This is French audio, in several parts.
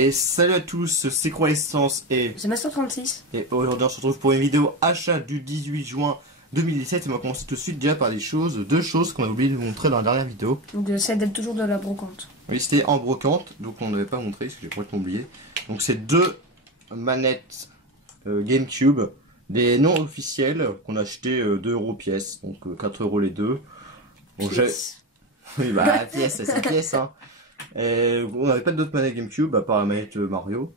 Et salut à tous, c'est Croissance et Master36. Et aujourd'hui on se retrouve pour une vidéo achat du 18 juin 2017 et on va commencer tout de suite déjà par deux choses qu'on a oublié de vous montrer dans la dernière vidéo. Donc celle d'être toujours de la brocante. Oui, c'était en brocante, donc on n'avait pas montré parce que j'ai complètement oublié. Donc c'est deux manettes GameCube, des non officielles qu'on a acheté 2 € pièce, donc 4 € les deux. Bon, oui bah pièce, c'est pièce hein. On n'avait pas d'autres manettes GameCube à part la manette Mario.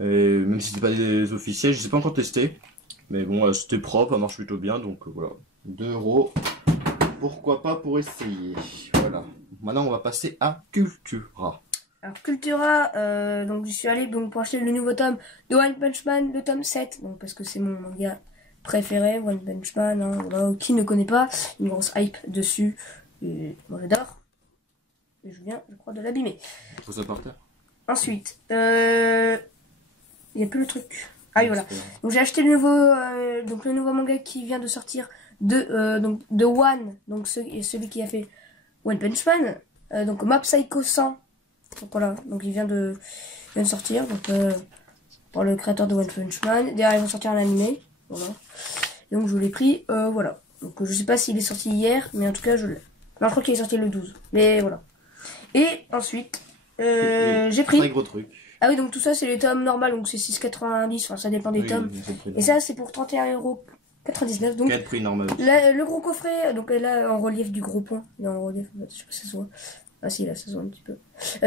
Même si c'était pas des officiels, je ne sais pas encore testé. Mais bon, c'était propre, ça marche plutôt bien, donc voilà. 2 €. Pourquoi pas pour essayer. Voilà. Maintenant on va passer à Cultura. Alors Cultura, donc je suis allé pour acheter le nouveau tome de One Punch Man, le tome 7. Donc parce que c'est mon manga préféré, One Punch Man, hein, voilà, qui ne connaît pas, une grosse hype dessus. Et moi j'adore. Et je viens, je crois, de l'abîmer. Faut ça par terre. Ensuite, il n'y a plus le truc. Ah oui, voilà. Donc j'ai acheté le nouveau manga qui vient de sortir de One, donc celui qui a fait One Punch Man, donc Mob Psycho 100. Donc voilà, donc il vient de sortir, donc par le créateur de One Punch Man. Derrière ils vont sortir un animé, voilà. Et donc je l'ai pris, voilà. Donc je sais pas s'il est sorti hier, mais en tout cas je l'ai. Non, je crois qu'il est sorti le 12, mais voilà. Et ensuite, j'ai pris. Très gros truc. Ah oui, donc tout ça c'est les tomes normaux, donc c'est 6,90, enfin ça dépend des tomes. Et ça c'est pour 31,99 €. Donc quel prix normal. le gros coffret, donc là en relief du gros point. Il est en relief, je sais pas si ça se voit. Ah si, là ça se voit un petit peu.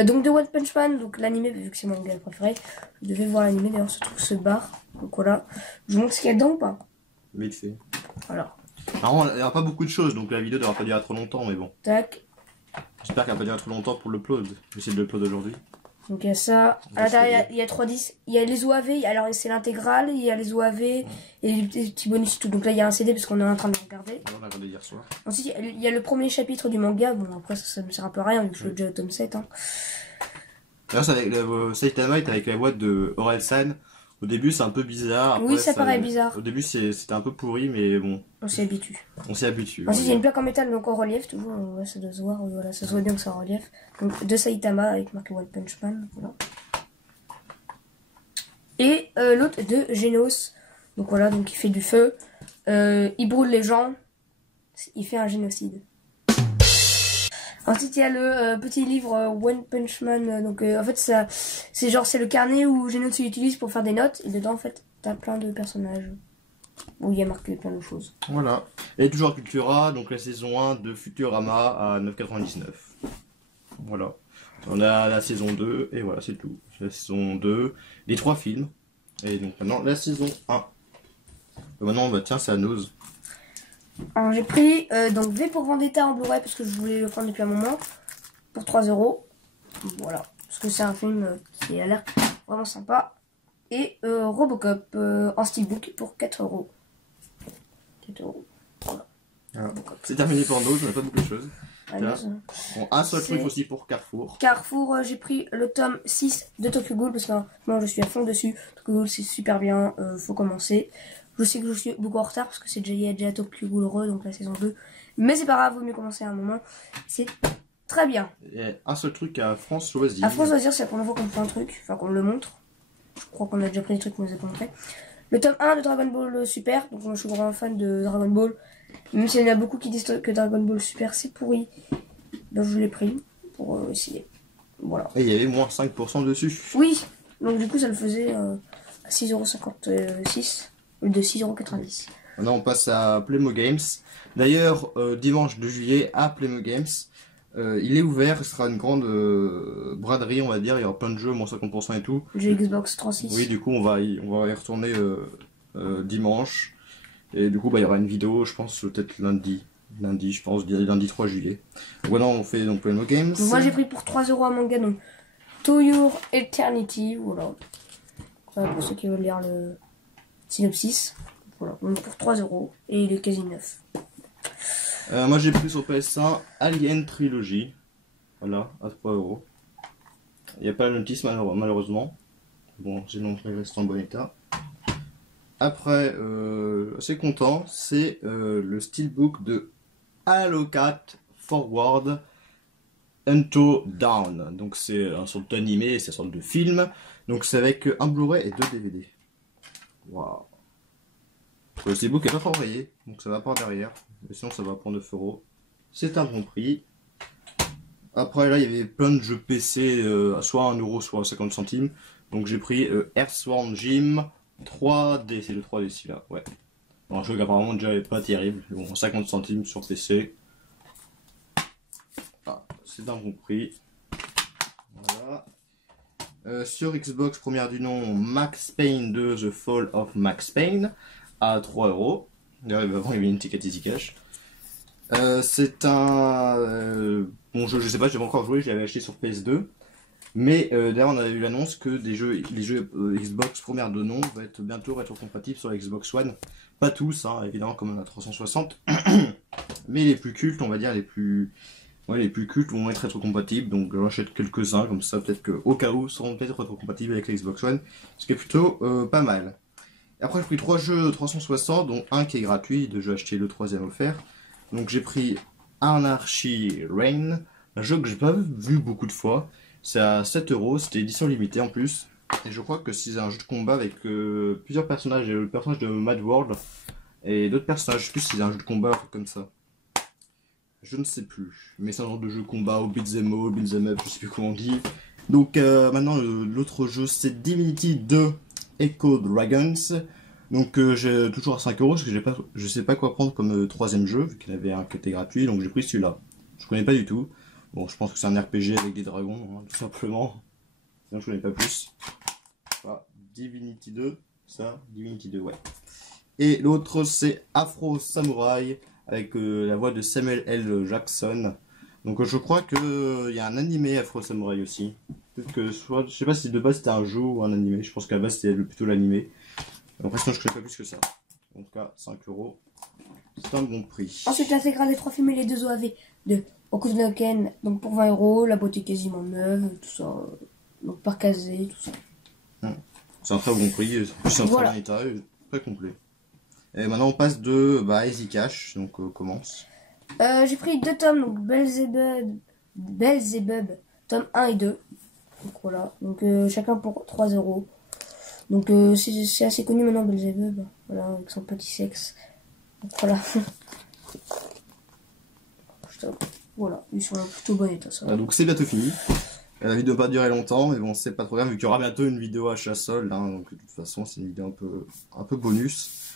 Donc de One Punch Man, donc l'animé, vu que c'est mon manga préféré, je devais voir l'animé, d'ailleurs se trouve ce bar. Donc voilà. Je vous montre ce qu'il y a dedans ou pas? Vite fait. Voilà. Alors, il n'y aura pas beaucoup de choses, donc la vidéo ne devra pas durer trop longtemps, mais bon. Tac. J'espère qu'elle va pas durer trop longtemps pour l'upload. J'essaie de l'upload aujourd'hui. Donc il y a ça. À l'intérieur il y a 3 disques. Il y a les OAV, alors c'est l'intégrale, il y a les OAV et les petits bonus et tout. Donc là il y a un CD parce qu'on est en train de le regarder. On l'a regardé hier soir. Ensuite il y a le premier chapitre du manga. Bon après ça me sert un peu à rien vu que je suis déjà au tome 7. Hein. D'ailleurs, Saitama est avec la boîte de Orelsan. Au début, c'est un peu bizarre. Après, oui, ça paraît bizarre. Au début, c'était un peu pourri, mais bon. On s'y habitue. On s'y habitue. Ensuite, il y a une plaque en métal, donc en relief, toujours. Ouais, ça doit se voir. Voilà, ça se voit bien que c'est en relief. Donc, de Saitama avec marqué One Punch Man. Voilà. Et l'autre de Genos. Donc voilà, donc il fait du feu. Il brûle les gens. Il fait un génocide. Ensuite, il y a le petit livre One Punch Man. Donc, en fait, ça, c'est le carnet où Genos utilise pour faire des notes. Et dedans, en fait, t'as plein de personnages où il y a marqué plein de choses. Voilà. Et toujours Cultura, donc la saison 1 de Futurama à 9,99 €. Voilà. On a la saison 2, et voilà, c'est tout. La saison 2, les 3 films. Et donc maintenant, la saison 1. Et maintenant, bah tiens, c'est à Nose. Alors j'ai pris donc V pour Vendetta en Blu-ray parce que je voulais le prendre depuis un moment pour 3 €. Voilà, parce que c'est un film qui a l'air vraiment sympa. Et Robocop en steelbook pour 4 €. 4 €. Voilà. Ah. C'est terminé pour Nose, on n'a pas beaucoup de choses. Ah, bon, un seul truc aussi pour Carrefour. Carrefour, j'ai pris le tome 6 de Tokyo Ghoul parce que moi je suis à fond dessus. Tokyo Ghoul c'est super bien, faut commencer. Je sais que je suis beaucoup en retard parce que il y a déjà Tokyo Ghoul Re, donc la saison 2. Mais c'est pas grave, vaut mieux commencer à un moment. C'est très bien. Et un seul truc à France Loisir. À France Loisir, c'est la première fois qu'on fait un truc, enfin qu'on le montre. Je crois qu'on a déjà pris des trucs qu'on nous a pas montré. Le tome 1 de Dragon Ball Super, donc moi je suis grand fan de Dragon Ball. Même s'il y en a beaucoup qui disent que Dragon Ball Super c'est pourri. Donc je l'ai pris pour essayer. Voilà. Et il y avait moins 5% dessus. Oui, donc du coup ça le faisait à 6,56 € au lieu de 6,90 €. Maintenant on passe à Playmo Games. D'ailleurs, dimanche 2 juillet à Playmo Games, il est ouvert, ce sera une grande braderie on va dire, il y aura plein de jeux, moins 50% et tout. J'ai Xbox 360. Oui, du coup on va y retourner dimanche. Et du coup bah, il y aura une vidéo, je pense peut-être lundi je pense, lundi 3 juillet. Voilà, on fait donc Playmo Games. Donc moi j'ai pris pour 3 € un manga, donc To Your Eternity, voilà. Pour ceux qui veulent lire le synopsis. Voilà, donc pour 3 € et il est quasi neuf. Moi j'ai pris sur PS1 Alien Trilogy. Voilà, à 3 €. Il n'y a pas la notice malheureusement. Bon, sinon il reste en bon état. Après, assez content, c'est le steelbook de Allocat Forward Unto Down. Donc c'est un sorte d'animé, c'est une sorte de film. Donc c'est avec un Blu-ray et 2 DVD. Waouh. Le steelbook est pas encore rayé, donc ça va par derrière. Mais sinon ça va prendre 9 euros. C'est un bon prix. Après là il y avait plein de jeux PC, soit à 1 euro, soit à 50 centimes. Donc j'ai pris Earthworm Jim 3D, c'est le 3D celui-là, ouais. Un jeu qui apparemment déjà est pas terrible, bon 50 centimes sur PC. Ah, c'est un bon prix. Voilà. Sur Xbox, première du nom, Max Payne 2, The Fall of Max Payne, à 3 euros. D'ailleurs, avant, il y avait une ticket Easy Cash. C'est un bon jeu, je sais pas, j'ai pas encore joué, je l'avais acheté sur PS2. Mais d'ailleurs, on a eu l'annonce que les jeux Xbox première de nom vont être bientôt rétrocompatibles sur la Xbox One. Pas tous, hein, évidemment, comme la 360. Mais les plus cultes, on va dire, les plus cultes vont être rétrocompatibles, donc j'en achète quelques-uns, comme ça peut-être qu'au cas où seront peut-être rétrocompatibles avec la Xbox One, ce qui est plutôt pas mal. Après j'ai pris 3 jeux 360, dont un qui est gratuit, de jeu acheté le troisième offert. Donc j'ai pris Anarchy Reign, un jeu que j'ai pas vu beaucoup de fois, c'est à 7 euros, c'était édition limitée en plus. Et je crois que c'est un jeu de combat avec plusieurs personnages, le personnage de Mad World et d'autres personnages, je sais plus si c'est un jeu de combat comme ça. Je ne sais plus, mais c'est un genre de jeu combat au beat'em up, je sais plus comment on dit. Donc maintenant l'autre jeu c'est Divinity 2 Echo Dragons. Donc j'ai toujours à 5 euros parce que je sais pas quoi prendre comme troisième jeu, vu qu'il y en avait un qui était gratuit, donc j'ai pris celui-là. Je connais pas du tout. Bon, je pense que c'est un RPG avec des dragons, hein, tout simplement. Sinon je connais pas plus. Voilà, Divinity 2, ça, Divinity 2, ouais. Et l'autre c'est Afro Samurai, avec la voix de Samuel L. Jackson. Donc je crois que il y a un animé Afro Samurai aussi. Peut-être que soit, je sais pas si de base c'était un jeu ou un animé. Je pense qu'à la base c'était plutôt l'animé. Après sinon je connais pas plus que ça. En tout cas 5 euros, c'est un bon prix. Ensuite l'intégrale des 3 films et les 2 OAV de Okunoken, donc pour 20 euros, la boîte est quasiment neuve, tout ça. Donc par casé, tout ça. C'est un très bon prix, c'est un très bon état, très complet. Et maintenant on passe de Easy Cash, donc commence. J'ai pris 2 tomes, donc Belzebub, tome 1 et 2. Donc voilà, donc chacun pour 3 euros. Donc c'est assez connu maintenant Belzebub, voilà, avec son petit sexe. Donc voilà. Voilà, ils sont en plutôt bon état ça. Donc c'est bientôt fini. La vidéo va pas durer longtemps, mais bon c'est pas trop grave vu qu'il y aura bientôt une vidéo achat solde, hein, donc de toute façon c'est une vidéo un peu bonus.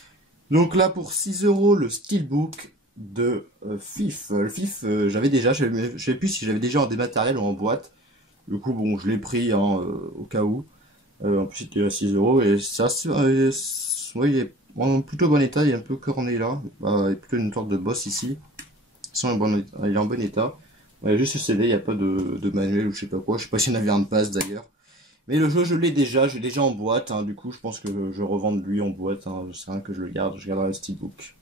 Donc là pour 6 euros le steelbook de FIF. Le FIF j'avais déjà, je sais plus si j'avais déjà en dématériel ou en boîte. Du coup bon je l'ai pris hein, au cas où. En plus c'était à 6 euros et ça ouais, il est en plutôt bon état, il est un peu corné là. Il y a plutôt une sorte de boss ici. Sinon il est en bon état. Ouais, juste ce CD, il n'y a pas de manuel ou je sais pas quoi. Je sais pas s'il y en avait un de passe d'ailleurs. Mais le jeu, je l'ai déjà, j'ai déjà en boîte. Hein, du coup, je pense que je revends lui en boîte. Hein, je sais rien que je le garde, je garderai le steelbook.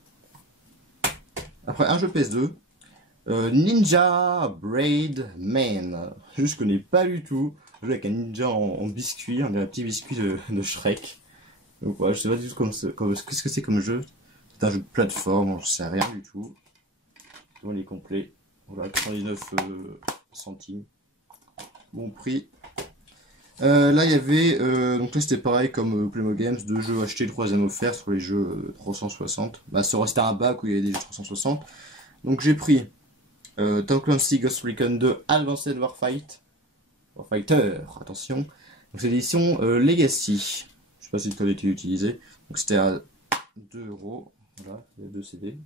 Après, un jeu PS2. Ninja Braid Man. Je connais pas du tout. Un jeu avec un ninja en biscuit, un petit biscuit de Shrek. Donc voilà, je sais pas du tout qu'est-ce que c'est comme jeu. C'est un jeu de plateforme, je sais rien du tout. Bon, il est complet. Voilà, 99 centimes. Bon prix. Là, il y avait... donc là, c'était pareil comme Playmo Games. 2 jeux achetés, le troisième offert sur les jeux 360. Bah, ça restait un bac où il y avait des jeux 360. Donc j'ai pris Tom Clancy Ghost Recon 2 Advanced Warfighter. Attention. Donc c'est l'édition Legacy. Je sais pas si le code était utilisé. Donc c'était à 2 euros. Voilà, il y a 2 CD.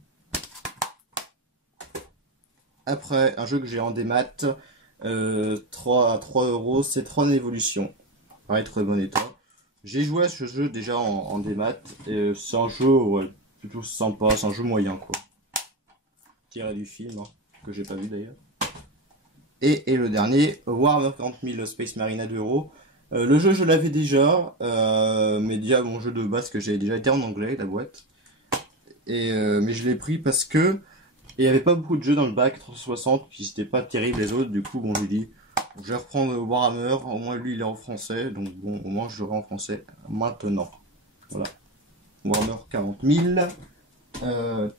Après, un jeu que j'ai en démat, 3 euros, c'est Tron Evolution. Pareil, très bon état. J'ai joué à ce jeu déjà en démat, et c'est un jeu ouais, plutôt sympa, c'est un jeu moyen quoi. Tiré du film, hein, que j'ai pas vu d'ailleurs. Et le dernier, Warhammer 40 000 Space Marine à 2 euros. Le jeu je l'avais déjà, mais déjà mon jeu de base que j'ai déjà été en anglais, la boîte. Mais je l'ai pris parce que il n'y avait pas beaucoup de jeux dans le bac 360, puis c'était pas terrible les autres, du coup bon je dis je vais reprendre Warhammer, au moins lui il est en français, donc bon au moins je l'aurai en français maintenant. Voilà. Warhammer 40 000.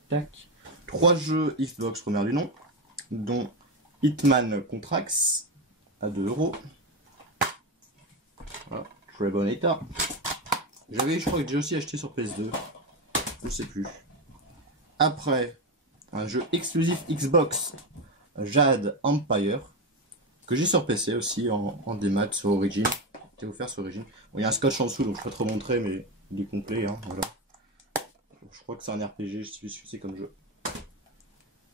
Tac. 3 jeux Xbox première du nom, dont Hitman Contracts à 2 euros. Voilà, très bon état. J'avais, je crois que j'ai aussi acheté sur PS2. Je sais plus. Après, un jeu exclusif Xbox, Jade Empire, que j'ai sur PC aussi en démat sur Origin. C'était offert sur Origin. Bon, il y a un scotch en dessous, donc je peux pas trop montrer, mais il est complet. Hein, voilà. Je crois que c'est un RPG, je suis c'est comme jeu.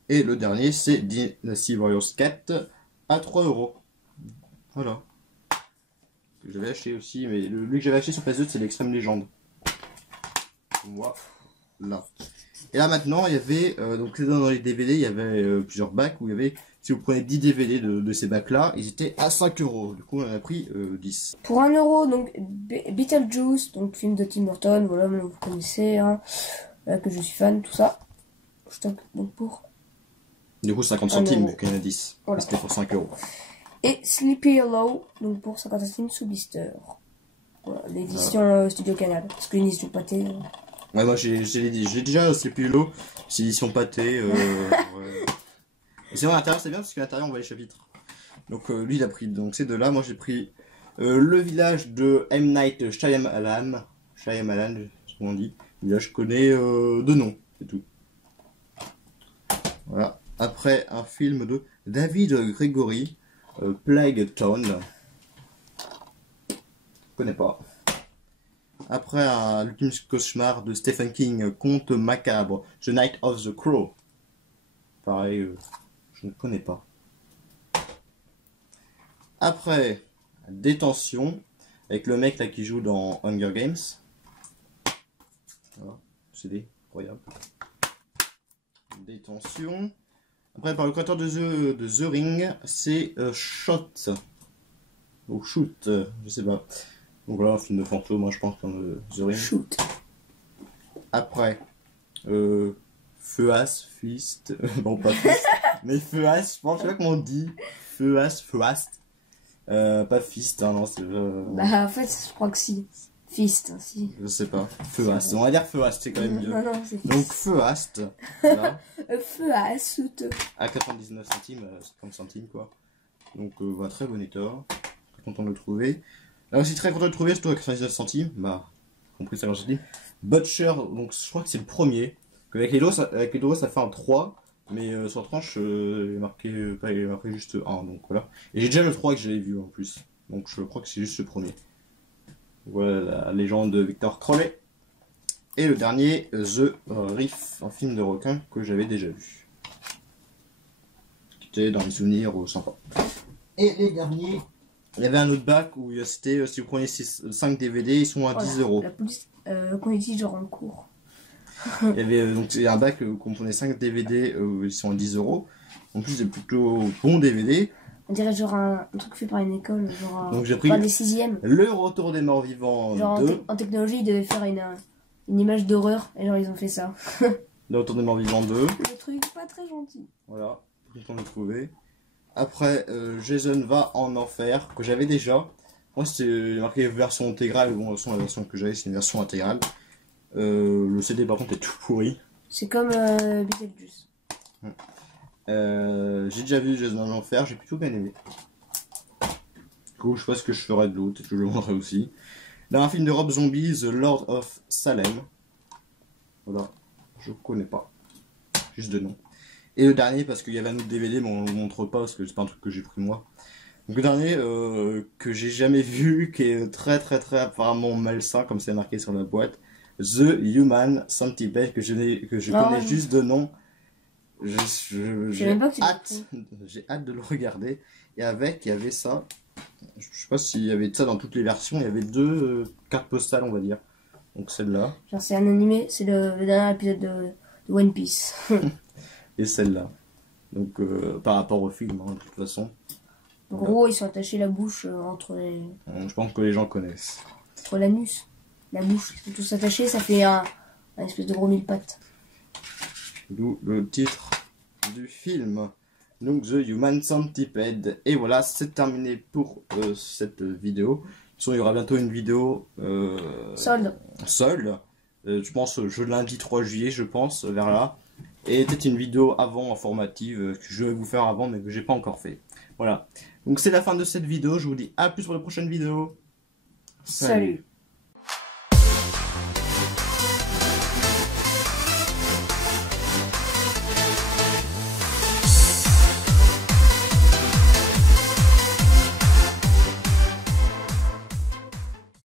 Et le dernier, c'est Dynasty Warriors 4 à 3 euros. Voilà. Que j'avais acheté aussi, mais lui que j'avais acheté sur PS2, c'est l'Extreme Legend. Voilà. Et là maintenant, il y avait, donc dans les DVD, il y avait plusieurs bacs où il y avait, si vous prenez 10 DVD de ces bacs-là, ils étaient à 5 euros. Du coup, on en a pris 10. Pour 1 euro, donc Beetlejuice, donc film de Tim Burton, voilà, vous connaissez, hein, que je suis fan, tout ça. Donc pour. Du coup, 50 centimes, vu qu'il y en a 10. Voilà. C'était pour 5 euros. Et Sleepy Hollow, donc pour 50 centimes sous blister. Voilà, l'édition Studio Canal. Parce que l'édition pâté. Ouais, moi j'ai déjà Sleepy Hollow, c'est l'édition pâté. Ouais. Et sinon, à l'intérieur, c'est bien parce qu'à l'intérieur, on voit les chapitres. Donc, lui, il a pris donc ces deux-là. Moi, j'ai pris le village de M. Night Shyamalan. Shyamalan, c'est ce qu'on dit. Village, je connais de nom, c'est tout. Voilà. Après, un film de David Gregory, Plague Town. Je connais pas. Après, l'ultime cauchemar de Stephen King, Conte macabre, The Night of the Crow. Pareil, je ne connais pas. Après, Détention, avec le mec là qui joue dans Hunger Games. Voilà, CD, incroyable. Détention. Après, par le créateur de The Ring, c'est Shot. Ou Shoot, je sais pas. Donc voilà, un film de fantôme, moi je pense, comme The Ring. Shoot. Après, Feuas, Fist, bon pas Fist, mais Feuas, je pense, je sais pas comment on dit. Feuas, pas Fist, hein, non, c'est... Bah en fait, je crois que si. Fist, si. Je sais pas. Feuas, on va dire Feuas, c'est quand même mieux. Non, c'est Fist. Donc Feuast, voilà. Feuas, À 99 centimes, 50 centimes quoi. Donc voilà, très bon état. Très content de le trouver. Là aussi très content de le trouver, surtout à 99 centimes. Bah, compris 50 centimes. Butcher, donc je crois que c'est le premier. Avec les dos, ça fait un 3. Mais sur tranche, il est marqué juste 1. Donc voilà. Et j'ai déjà le 3 que j'avais vu en plus. Donc je crois que c'est juste le premier. Voilà la légende de Victor Crowley. Et le dernier, The Reef, un film de requin que j'avais déjà vu. Qui était dans les souvenirs sympas. Et les derniers, il y avait un autre bac où c'était, si vous prenez 5 DVD, ils sont à 10 euros. La police, qu'on utilise genre en cours. Il y avait donc un bac où on prenait 5 DVD, ils sont à 10 euros. En plus, c'est plutôt bon DVD. On dirait genre un truc fait par une école, genre donc j'ai pris des 6e. Le Retour des Morts Vivants genre 2. En technologie, ils devaient faire une image d'horreur, et genre ils ont fait ça. Le Retour des Morts Vivants 2. Le truc pas très gentil. Voilà, content de le trouver. Après, Jason va en enfer, que j'avais déjà. Moi, c'était marqué version intégrale. Bon, la version que j'avais, c'est une version intégrale. Le CD, par contre, est tout pourri. C'est comme Beetlejuice. J'ai déjà vu Jason en enfer, j'ai plutôt bien aimé. Du coup, je sais pas ce que je ferai de l'autre, je le montrerai aussi. Là, un film de Rob Zombie, The Lord of Salem. Voilà, je connais pas. Juste de nom. Et le dernier, parce qu'il y avait un autre DVD, mais on le montre pas, parce que c'est pas un truc que j'ai pris moi. Donc le dernier, que j'ai jamais vu, qui est très apparemment malsain, comme c'est marqué sur la boîte. The Human Centipede, que je connais juste de nom. J'ai hâte de le regarder. Et avec, il y avait ça. Je sais pas s'il y avait ça dans toutes les versions. Il y avait 2 cartes postales, on va dire. Donc celle-là. Genre c'est un animé, c'est le dernier épisode de One Piece. Et celle-là. Donc par rapport au film, hein, de toute façon. En gros, ils sont attachés la bouche entre les... Je pense que les gens connaissent. Entre l'anus, la bouche. Ils sont tous attachés, ça fait un espèce de gros mille-pattes. D'où le titre du film. Donc The Human Centipede. Et voilà, c'est terminé pour cette vidéo. Il y aura bientôt une vidéo solde. Je pense lundi 3 juillet, je pense, vers là. Et peut-être une vidéo avant informative que je vais vous faire avant mais que j'ai pas encore fait. Voilà. Donc c'est la fin de cette vidéo. Je vous dis à plus pour la prochaine vidéo. Salut.